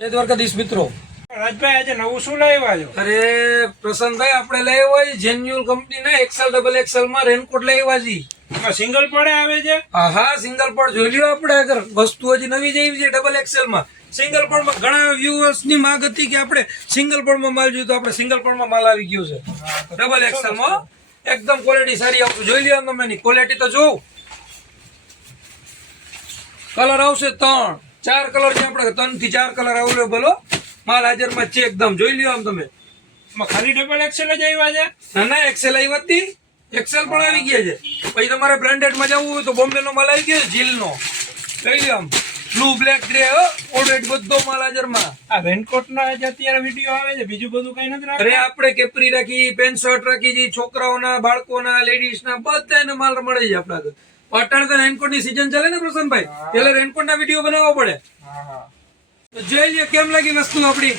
જય દ્વારકાધીશ મિત્રો. રાજભાઈ આજે નવું શું લાવ્યા છો? અરે પ્રસન્નભાઈ, આપણે લઈ આવ્યા જેન્યુઅલ કંપનીના એક્સેલ ડબલ એક્સેલ માં રેનકોટ લઈ આવ્યા છીએ. એમાં સિંગલ પડે આવે છે? હા, સિંગલ પણ જોઈ લ્યો. આપણે અગર વસ્તુ હજી નવી જ આવી છે ડબલ એક્સેલ માં. સિંગલ પણ માં ઘણા વ્યુઅર્સ ની માંગ હતી કે આપણે સિંગલ પણ માં માલ જોઈએ, તો આપણે સિંગલ પણ માં માલ આવી ગયો છે ડબલ એક્સેલ માં. એકદમ ક્વોલિટી સારી આવશે. જોઈ લ્યો તમે એની ક્વોલિટી તો જોઉં. કલર આવશે 3-4 કલર છે આપણે. 3 થી 4 કલર અવેલેબલ હો. માલ હાજરમાં છે એકદમ. જોઈ લ્યો આમ તમે. એમાં ખાલી ડબલ એક્સેલ જ આવ્યા છે? ના, એક્સેલ આવી હતી. એક્સેલ પણ આવી ગયા છે. પછી તમારે બ્રાન્ડેડ માં જવું હોય તો બોમ્બે નો માલ આવી ગયો છે, જીલ નો. લઈ લ્યો આમ. બ્લુ બ્લેક ગ્રે ઓલરેડી બધો માલ હાજરમાં. આ રેનકોટ ના જે અત્યારે વિડીયો આવે છે, બીજું બધું કઈ નથી અરે રાખતા? આપણે કેપરી રાખી, પેન્ટ શર્ટ રાખી છે, છોકરાઓના, બાળકોના, લેડીઝ ના બધાને માલ મળી જાય આપણા આગળ. પાટણ તો રેનકોટ ની સીઝન ચાલે ને પ્રસન્નભાઈ, એટલે રેનકોટ ના વિડીયો બનાવવા પડે. હા. તો જોઈ લ્યો કેમ લાગી વસ્તુ આપડી.